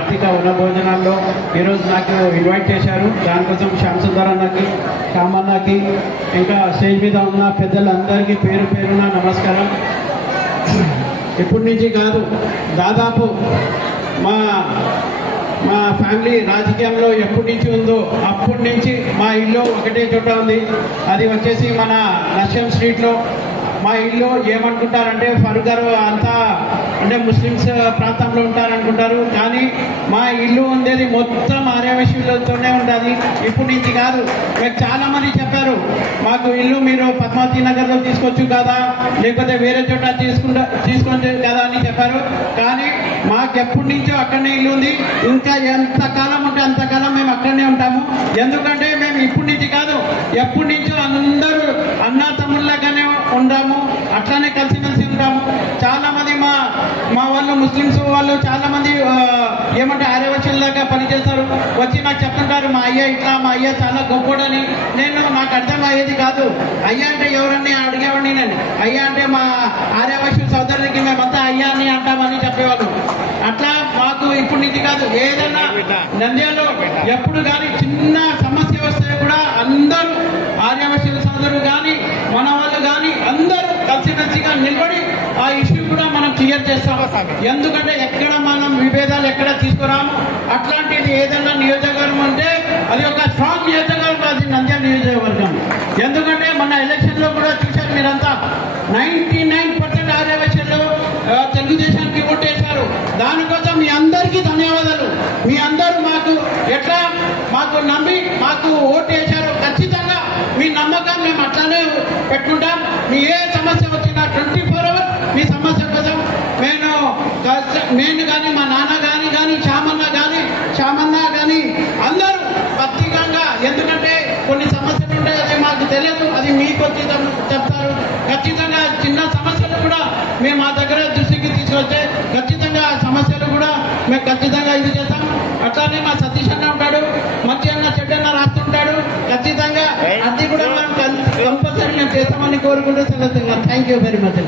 ఉన్న భోజనాల్లో ఈరోజు నాకు ఇన్వైట్ చేశారు. దానికోసం శ్యామ్ సుందర్ అన్నకి కామన్నకి ఇంకా స్టేజ్ మీద ఉన్న పెద్దలందరికీ పేరు పేరున నమస్కారం. ఇప్పటి నుంచి కాదు దాదాపు మా మా ఫ్యామిలీ రాజకీయంలో ఎప్పటి నుంచి ఉందో అప్పటి నుంచి మా ఇల్లు ఒకటే చోట ఉంది. అది వచ్చేసి మన నష్యం స్ట్రీట్లో. మా ఇల్లు ఏమనుకుంటారంటే ఫరుగర్ అంతా అంటే ముస్లిమ్స్ ప్రాంతంలో ఉంటారనుకుంటారు. కానీ ఇల్లు ఉండేది మొత్తం ఆర్యవశులతోనే ఉంటుంది ఇప్పుడు నుంచి కాదు. మీకు చాలా మంది చెప్పారు మాకు ఇల్లు మీరు పద్మావతి నగర్లో తీసుకోవచ్చు కదా లేకపోతే వేరే చోట తీసుకుంటా తీసుకోవచ్చు కదా అని చెప్పారు. కానీ మాకు ఎప్పటి నుంచో అక్కడనే ఇల్లు ఉంది. ఇంకా ఎంత కాలం ఉంటే అంతకాలం మేము అక్కడనే ఉంటాము. ఎందుకంటే మేము ఇప్పటి నుంచి కాదు ఎప్పటి నుంచి అందరూ అన్నా తమ్ముళ్ళగానే ఉంటాము అట్లానే కలిసిమెలిసి ఉంటాము చాలా మంది మా మా వాళ్ళు ముస్లిమ్స్ వాళ్ళు చాలా మంది ఆ, ఏమంటే ఆర్యవచనలాగా పనిచేస్తారు. వచ్చి నాకు చెప్తుంటారు మా అయ్య ఇట్లా మా అయ్య చాలా గొప్పోడని నేను నాకు అర్థం అయ్యేది కాదు. అయ్య అంటే ఎవరని అడిగేవాడిని నేను. అయ్య అంటే మా ఆర్యవశ్య సోదరునికి మేమంతా అయ్యా అని అంటామని చెప్పేవాళ్ళు అట్లా మాకు ఇప్పుడు నుంచి కాదు. ఏదైనా నంద్యాలో ఎప్పుడు కానీ చిన్న సమస్య వస్తే కూడా అందరూ ఆర్యవశ్యుల సోదరులు కానీ మన వాళ్ళు కానీ అందరూ కలిసిమెలిసిగా నిలబడి ఆ ఇష్యూ కూడా మనం క్లియర్ చేస్తాం ఎందుకంటే ఎక్కడ మనం విభేదాలు ఎక్కడ తీసుకురాము? అట్లాంటిది ఏదైనా నియోజకవర్గం అంటే అది ఒక స్ట్రాంగ్ నియోజకవర్గం అది నంద్యాల నియోజకవర్గం. ఎందుకంటే మన ఎలక్షన్లో కూడా చూశారు మీరంతా. నైన్టీ నైన్ పర్సెంట్ ఆర్యవశ్యులు తెలుగుదేశానికి ఓటేశారు. దానికోసం మీ అందరికీ ధన్యవాదాలు. మీ అందరూ మాకు ఎట్లా మాకు నమ్మి మాకు ఓటేశారు ఖచ్చితంగా మీ నమ్మకం మేము అట్లానే పెట్టుకుంటాం. మీ ఏ సమస్య వచ్చినా ట్వంటీ ఫోర్ అవర్ మీ సమస్య కోసం నేను కష్ట- నేను కానీ మా నాన్న కానీ కానీ శ్యామన్న కానీ శ్యామన్న కానీ అందరూ ప్రత్యేకంగా ఎందుకంటే కొన్ని సమస్యలు ఉంటాయి అది మాకు తెలియదు చెప్తారు. ఖచ్చితంగా చిన్న సమస్యలు కూడా మేము మా దగ్గర దృష్టికి తీసుకొస్తే ఖచ్చితంగా ఆ సమస్యలు కూడా మేము ఖచ్చితంగా ఇది చేస్తాం. అట్లానే మా సతీష్ అన్న ఉంటాడు మంచి అన్న చెడ్డన్న రాస్తుంటాడు. ఖచ్చితంగా అది కూడా మనం కంపల్సరీ మేము చేస్తామని కోరుకుంటూ సెలవు థ్యాంక్ యూ వెరీ మచ్